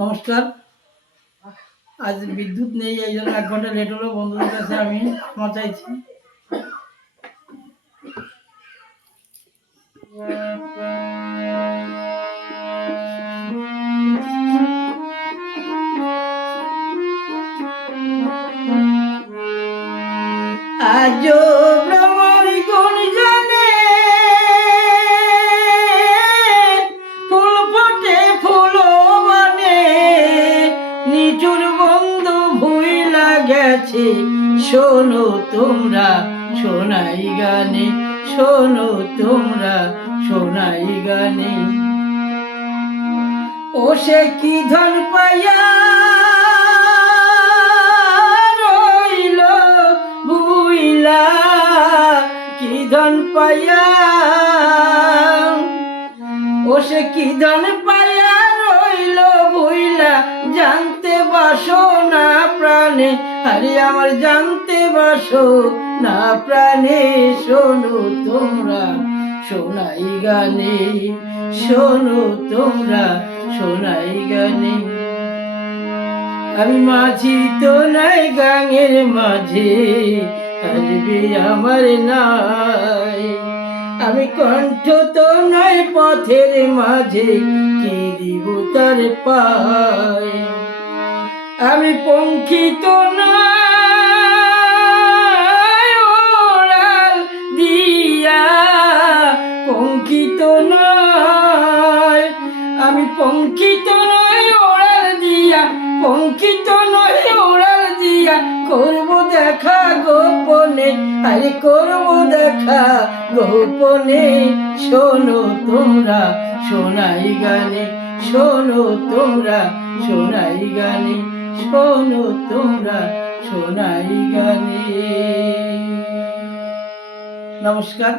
নমস্কার। আজ বিদ্যুৎ নেই, এই জন্য এক ঘণ্টা লেট হলো, বন্ধুদের কাছে আমি ক্ষমা চাইছি। আজও নিচুর বন্ধু ভুইলা গেছে। শোনো তোমরা শোনাই গানে, শোনো তোমরা শোনাই গানে। ও সে কি ধন পাইয়া রইল বুইলা কি ধন পাইয়া? ও সে কি ধন পাইয়া রইল বুইলা জানতে বাসো না প্রাণে। আরে আমার জানতে বাসো না প্রাণে, শোনো তোমরা, শোনাই গানে, শোনো তোমরা, শোনাই গানে। আমি মাঝি তো নাই গাঙের মাঝে, আসবে আমার নাই। আমি কণ্ঠ তো নয় পথের মাঝে, কি দিব তার পায়? আমি পঙ্খী তো দিয়া। পঙ্খী তো নয়, আমি পঙ্খী তো নয় ওড়াল দিয়া। পঙ্খী তো নয় ওড়াল দিয়া। করব দেখা গোপনে, আরে করব দেখা গোপনে। শোনো তোমরা শোনাই গানে, শোনো তোমরা শোনাই গানে। শোনো তোমরা শোনাই গানে। নমস্কার।